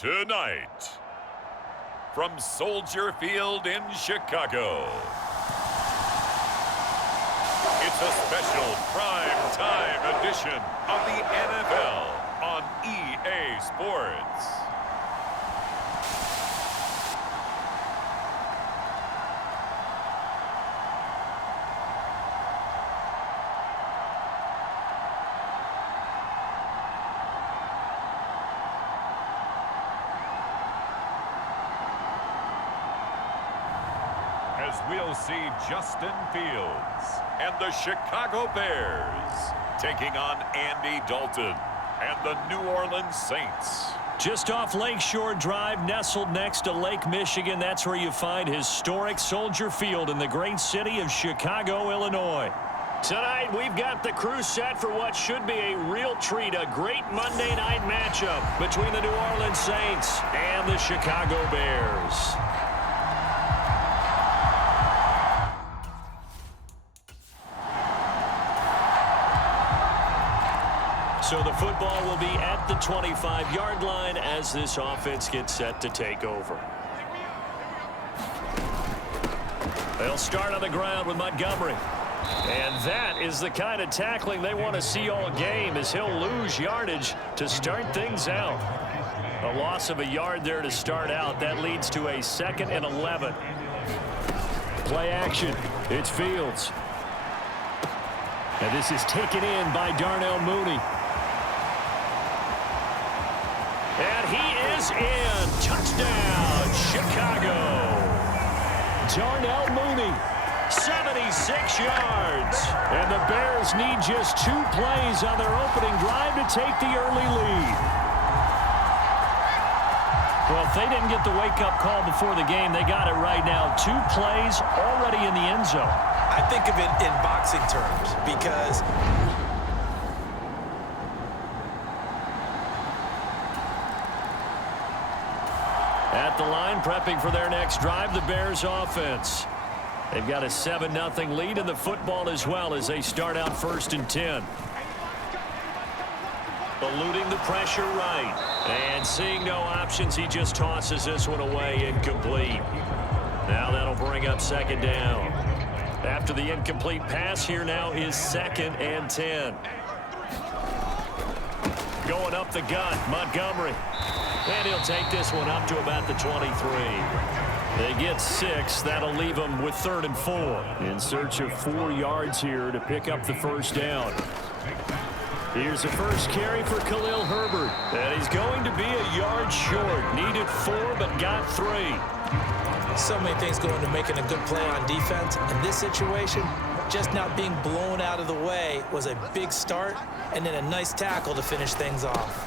Tonight, from Soldier Field in Chicago, it's a special prime time edition of the NFL on EA Sports. As we'll see Justin Fields and the Chicago Bears taking on Andy Dalton and the New Orleans Saints. Just off Lakeshore Drive, nestled next to Lake Michigan, that's where you find historic Soldier Field in the great city of Chicago, Illinois. Tonight, we've got the crew set for what should be a real treat, a great Monday night matchup between the New Orleans Saints and the Chicago Bears. So the football will be at the 25-yard line as this offense gets set to take over. They'll start on the ground with Montgomery. And that is the kind of tackling they want to see all game, as he'll lose yardage to start things out. A loss of a yard there to start out. That leads to a 2nd and 11. Play action. It's Fields. And this is taken in by Darnell Mooney. And he is in. Touchdown, Chicago. Darnell Mooney, 76 yards. And the Bears need just 2 plays on their opening drive to take the early lead. Well, if they didn't get the wake-up call before the game, they got it right now. 2 plays already in the end zone. I think of it in boxing terms because at the line, prepping for their next drive, the Bears offense. They've got a 7-0 lead in the football as well as they start out 1st and 10. Eluding the pressure right. And seeing no options, he just tosses this one away, incomplete. Now that'll bring up 2nd down. After the incomplete pass, here now is 2nd and 10. Going up the gut, Montgomery. And he'll take this one up to about the 23. They get 6. That'll leave them with 3rd and 4. In search of 4 yards here to pick up the 1st down. Here's the first carry for Khalil Herbert. And he's going to be a yard short. Needed 4, but got 3. So many things go into making a good play on defense. In this situation, just not being blown out of the way was a big start, and then a nice tackle to finish things off.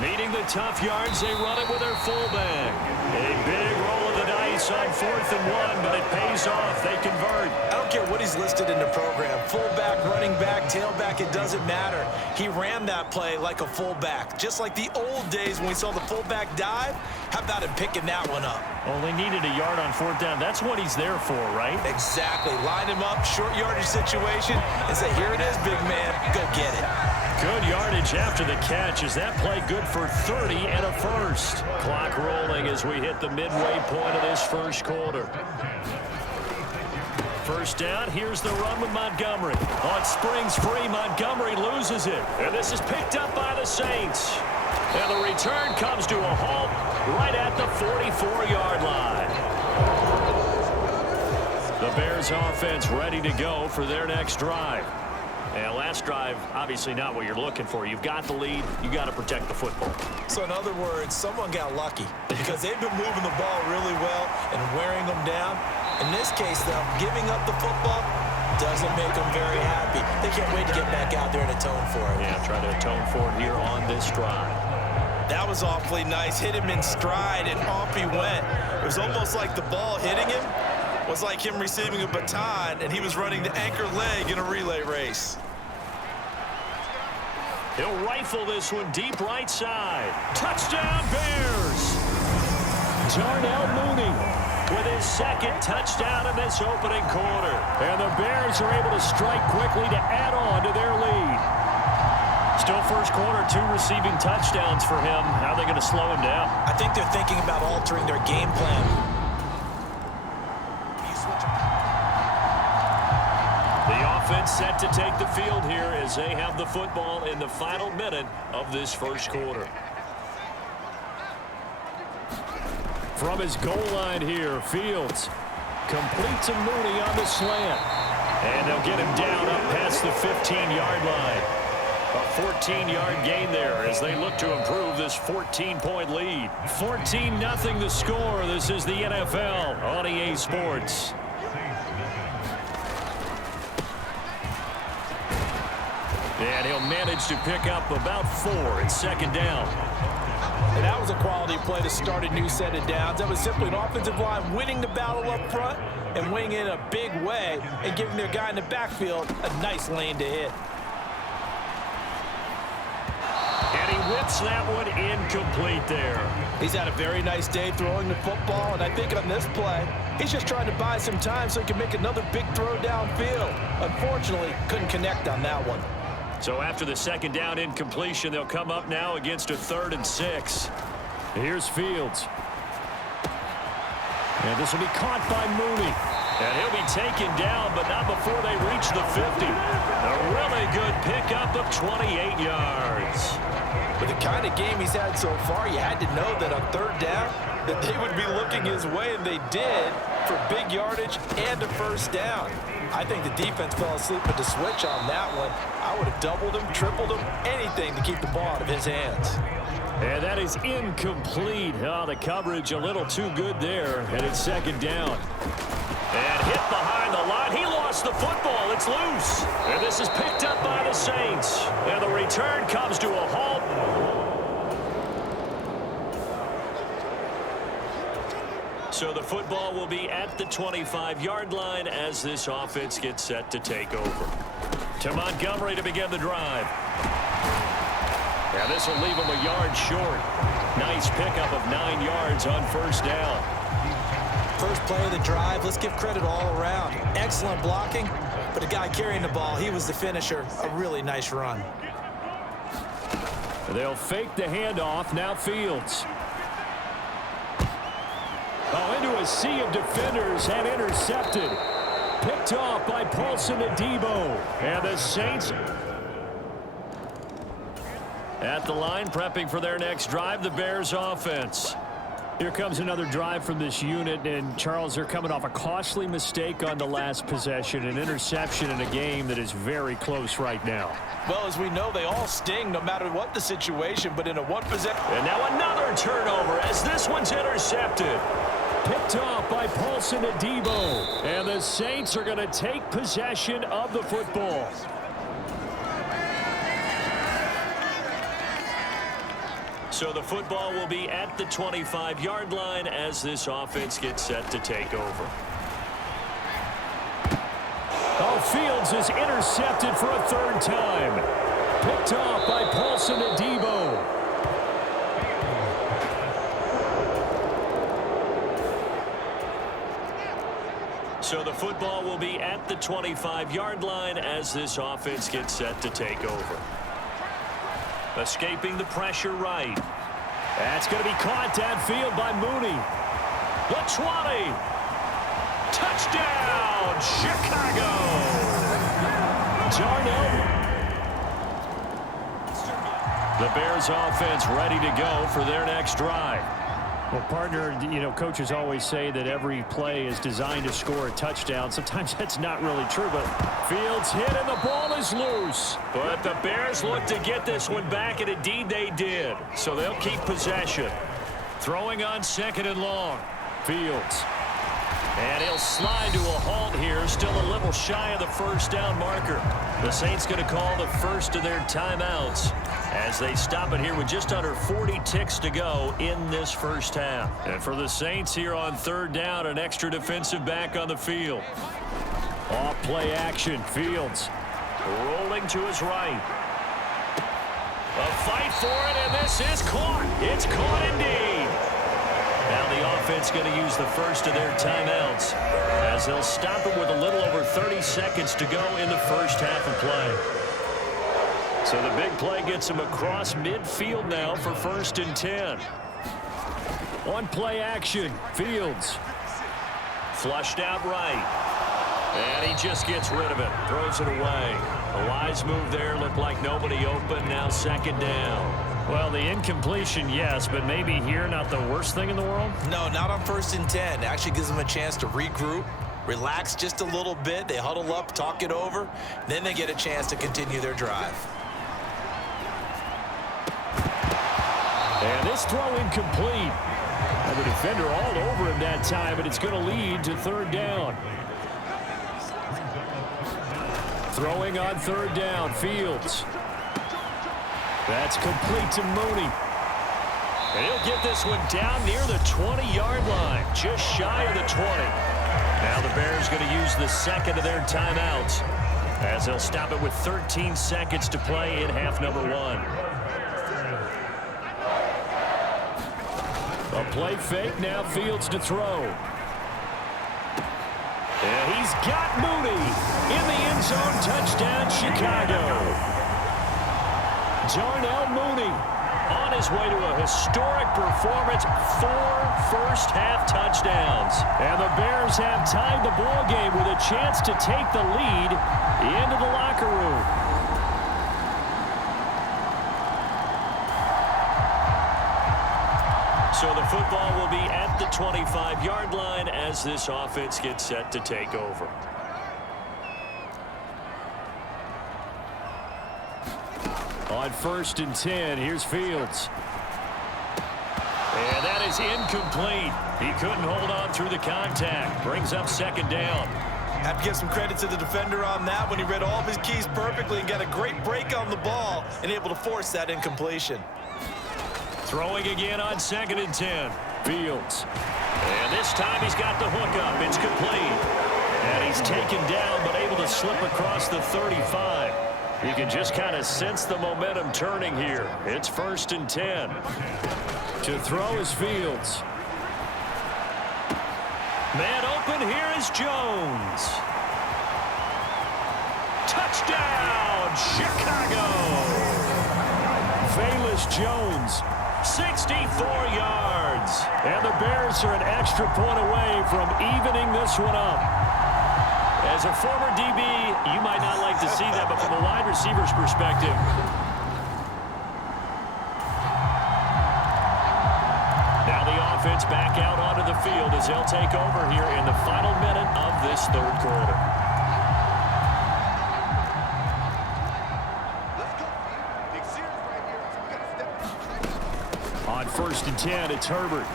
Needing the tough yards, they run it with their fullback. A big roll of the dice on 4th and 1, but it pays off. They convert. I don't care what he's listed in the program. Fullback, running back, tailback, it doesn't matter. He ran that play like a fullback. Just like the old days when we saw the fullback dive. How about him picking that one up? Well, they needed a yard on 4th down. That's what he's there for, right? Exactly. Line him up, short yardage situation, and say, here it is, big man. Go get it. Good yardage after the catch. Is that play good for 30 and a 1st? Clock rolling as we hit the midway point of this 1st quarter. 1st down. Here's the run with Montgomery. On springs free, Montgomery loses it. And this is picked up by the Saints. And the return comes to a halt right at the 44-yard line. The Bears offense ready to go for their next drive. And last drive, obviously not what you're looking for. You've got the lead. You got to protect the football. So in other words, someone got lucky because they've been moving the ball really well and wearing them down. In this case, though, giving up the football doesn't make them very happy. They can't wait to get back out there and atone for it. Yeah, try to atone for it here on this drive. That That was awfully nice. Hit him in stride, and off he went. It was almost like the ball hitting him was like him receiving a baton, and he was running the anchor leg in a relay race. He'll rifle this one deep right side. Touchdown, Bears! Darnell Mooney with his second touchdown in this opening quarter. And the Bears are able to strike quickly to add on to their lead. Still first quarter, 2 receiving touchdowns for him. How are they going to slow him down? I think they're thinking about altering their game plan. The offense set to take the field here as they have the football in the final minute of this first quarter. From his goal line here, Fields completes to Mooney on the slant. And they'll get him down up past the 15-yard line. A 14-yard gain there as they look to improve this 14-point lead. 14-0 the score. This is the NFL on EA Sports. And he'll manage to pick up about 4 in second down. And that was a quality play to start a new set of downs. That was simply an offensive line winning the battle up front and winning in a big way and giving their guy in the backfield a nice lane to hit. And he whips that one incomplete there. He's had a very nice day throwing the football, and I think on this play, he's just trying to buy some time so he can make another big throw downfield. Unfortunately, couldn't connect on that one. So after the second down incompletion, they'll come up now against a 3rd and 6. Here's Fields. And this will be caught by Mooney. And he'll be taken down, but not before they reach the 50. A really good pickup of 28 yards. With the kind of game he's had so far, you had to know that on 3rd down, that they would be looking his way, and they did, for big yardage and a first down. I think the defense fell asleep at the switch on that one. I would have doubled him, tripled him, anything to keep the ball out of his hands. And that is incomplete. Oh, the coverage a little too good there, and it's second down. And hit behind the line. He lost the football. It's loose. And this is picked up by the Saints. And the return comes to a halt. So the football will be at the 25-yard line as this offense gets set to take over. To Montgomery to begin the drive. And this will leave him a yard short. Nice pickup of 9 yards on first down. First play of the drive, let's give credit all around. Excellent blocking, but the guy carrying the ball, he was the finisher. A really nice run. They'll fake the handoff. Now Fields. Oh, into a sea of defenders and intercepted. Picked off by Paulson Adebo. And the Saints at the line prepping for their next drive, the Bears offense. Here comes another drive from this unit, and Charles, they're coming off a costly mistake on the last possession, an interception in a game that is very close right now. Well, as we know, they all sting no matter what the situation, but in a one possession. And now another turnover as this one's intercepted. Picked off by Paulson Adebo. And the Saints are going to take possession of the football. So the football will be at the 25-yard line as this offense gets set to take over. Oh, Fields is intercepted for a 3rd time. Picked off by Paulson Adebo. So the football will be at the 25-yard line as this offense gets set to take over. Escaping the pressure right. That's going to be caught downfield by Mooney. The 20. Touchdown, Chicago. Darnell. The Bears offense ready to go for their next drive. Well, partner, you know, coaches always say that every play is designed to score a touchdown. Sometimes that's not really true, but Fields hit and the ball is loose. But the Bears look to get this one back, and indeed they did. So they'll keep possession. Throwing on 2nd and long. Fields. And he'll slide to a halt here, still a little shy of the first down marker. The Saints going to call the first of their timeouts as they stop it here with just under 40 ticks to go in this first half. And for the Saints here on third down, an extra defensive back on the field. Off play action, Fields rolling to his right. A fight for it, and this is caught. It's caught indeed. Now the offense going to use the first of their timeouts as they'll stop it with a little over 30 seconds to go in the first half of play. So the big play gets him across midfield now for 1st and 10. On play action, Fields. Flushed out right. And he just gets rid of it, throws it away. A wise move there, looked like nobody open, now 2nd down. Well, the incompletion, yes, but maybe here not the worst thing in the world? No, not on 1st and 10. It actually gives them a chance to regroup, relax just a little bit. They huddle up, talk it over, then they get a chance to continue their drive. And this throw incomplete. And the defender all over him that time, but it's going to lead to 3rd down. Throwing on 3rd down, Fields. That's complete to Mooney. And he'll get this one down near the 20-yard line, just shy of the 20. Now the Bears going to use the second of their timeouts as they'll stop it with 13 seconds to play in half number 1. A play fake, now Fields to throw. And he's got Mooney in the end zone. Touchdown, Chicago. Darnell Mooney on his way to a historic performance. 4 first-half touchdowns. And the Bears have tied the ball game with a chance to take the lead into the locker room. So the football will be at the 25-yard line as this offense gets set to take over. On 1st and 10, here's Fields. And that is incomplete. He couldn't hold on through the contact. Brings up 2nd down. Have to give some credit to the defender on that when he read all of his keys perfectly and got a great break on the ball and able to force that incompletion. Throwing again on 2nd and 10. Fields. And this time he's got the hook up. It's complete. And he's taken down but able to slip across the 35. You can just kind of sense the momentum turning here. It's 1st and 10. To throw is Fields. Man open, here is Jones. Touchdown, Chicago. Velus Jones, 64 yards. And the Bears are an extra point away from evening this one up. As a former DB, you might not like to see that, but from a wide receiver's perspective, now the offense back out onto the field as they'll take over here in the final minute of this 3rd quarter. On 1st and 10, it's Herbert.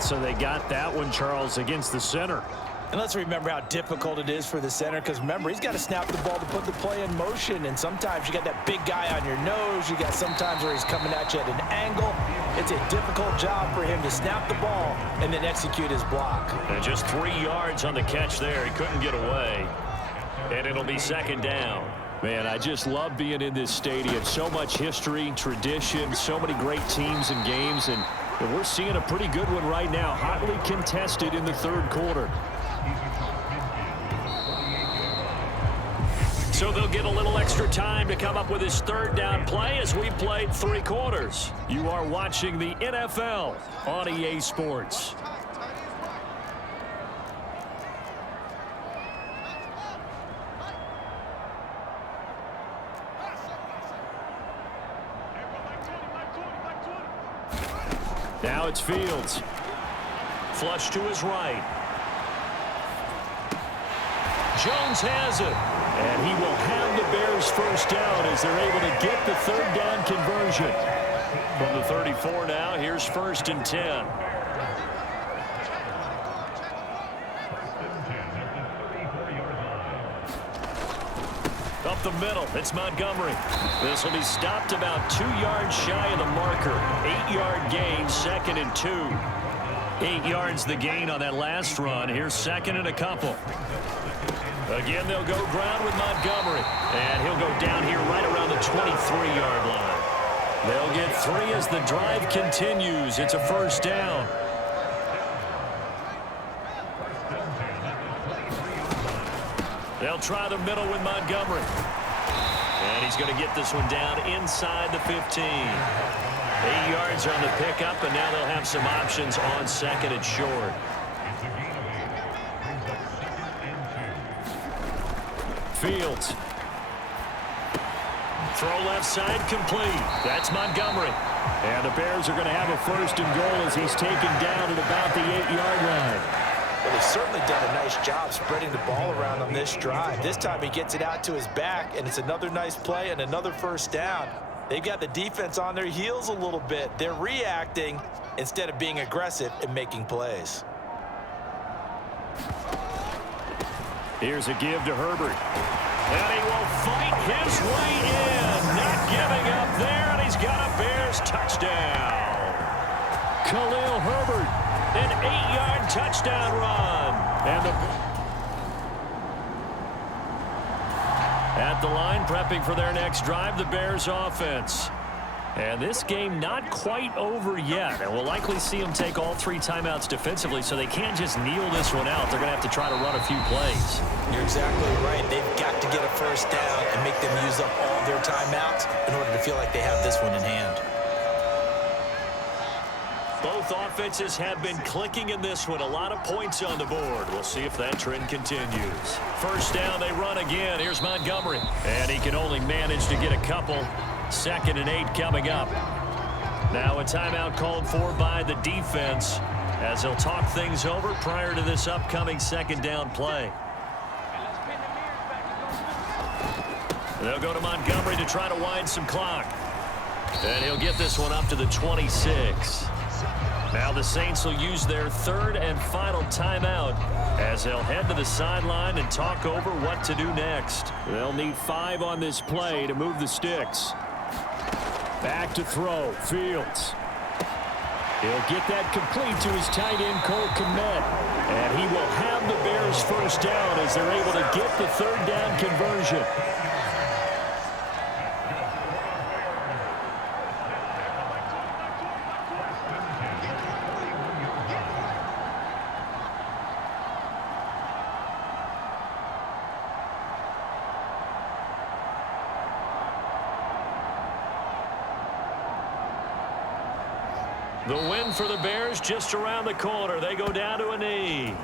So they got that one, Charles, against the center. And let's remember how difficult it is for the center, because remember, he's got to snap the ball to put the play in motion, and sometimes you got that big guy on your nose. You got sometimes where he's coming at you at an angle. It's a difficult job for him to snap the ball and then execute his block. And just 3 yards on the catch there. He couldn't get away. And it'll be 2nd down. Man, I just love being in this stadium. So much history, tradition, so many great teams and games, and we're seeing a pretty good one right now, hotly contested in the 3rd quarter. So they'll get a little extra time to come up with his 3rd down play as we played 3 quarters. You are watching the NFL on EA Sports. Now it's Fields. Flush to his right. Jones has it. And he will have the Bears first down as they're able to get the third down conversion. From the 34 now, here's 1st and 10. Up the middle, it's Montgomery. This will be stopped about 2 yards shy of the marker. 8-yard gain, 2nd and 2. 8 yards the gain on that last run. Here's 2nd and a couple. Again, they'll go ground with Montgomery. And he'll go down here right around the 23-yard line. They'll get 3 as the drive continues. It's a first down. They'll try the middle with Montgomery. And he's going to get this one down inside the 15. 8 yards on the pickup, and now they'll have some options on 2nd and short. Fields. Throw left side complete. That's Montgomery. And the Bears are going to have a 1st and goal as he's taken down at about the 8-yard line. Well, he's certainly done a nice job spreading the ball around on this drive. This time he gets it out to his back, and it's another nice play and another first down. They've got the defense on their heels a little bit. They're reacting instead of being aggressive and making plays. Here's a give to Herbert. And he will fight his way in. Not giving up there, and he's got a Bears touchdown. Khalil Herbert. An 8-yard touchdown run. And at the line, prepping for their next drive, the Bears offense. And this game not quite over yet. And we'll likely see them take all 3 timeouts defensively, so they can't just kneel this one out. They're going to have to try to run a few plays. You're exactly right. They've got to get a first down and make them use up all their timeouts in order to feel like they have this one in hand. Both offenses have been clicking in this one. A lot of points on the board. We'll see if that trend continues. First down, they run again. Here's Montgomery. And he can only manage to get a couple. 2nd and 8 coming up. Now a timeout called for by the defense as they'll talk things over prior to this upcoming 2nd down play. They'll go to Montgomery to try to wind some clock. And he'll get this one up to the 26. Now the Saints will use their 3rd and final timeout as they'll head to the sideline and talk over what to do next. They'll need 5 on this play to move the sticks. Back to throw. Fields. He'll get that complete to his tight end, Cole Kmet. And he will have the Bears first down as they're able to get the 3rd down conversion. The win for the Bears just around the corner. They go down to a knee.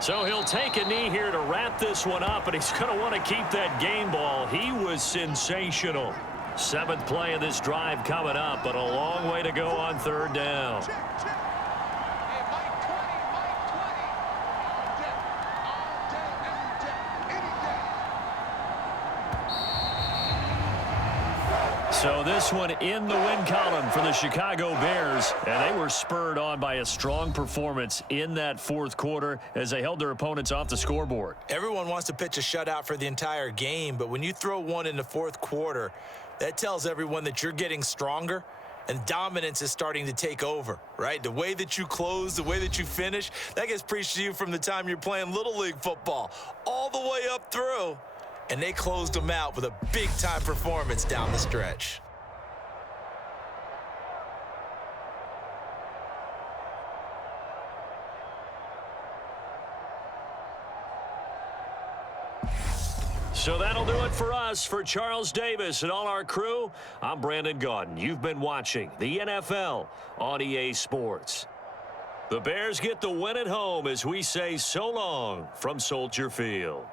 So he'll take a knee here to wrap this one up, and he's going to want to keep that game ball. He was sensational. 7th play of this drive coming up, but a long way to go on 3rd down. So this one in the win column for the Chicago Bears, and they were spurred on by a strong performance in that 4th quarter as they held their opponents off the scoreboard. Everyone wants to pitch a shutout for the entire game, but when you throw one in the 4th quarter, that tells everyone that you're getting stronger and dominance is starting to take over, right? The way that you close, the way that you finish, that gets preached to you from the time you're playing Little League football all the way up through. And they closed them out with a big-time performance down the stretch. So that'll That'll do it for us. For Charles Davis and all our crew, I'm Brandon Gaudin. You've been watching the NFL on EA Sports. The Bears get the win at home as we say so long from Soldier Field.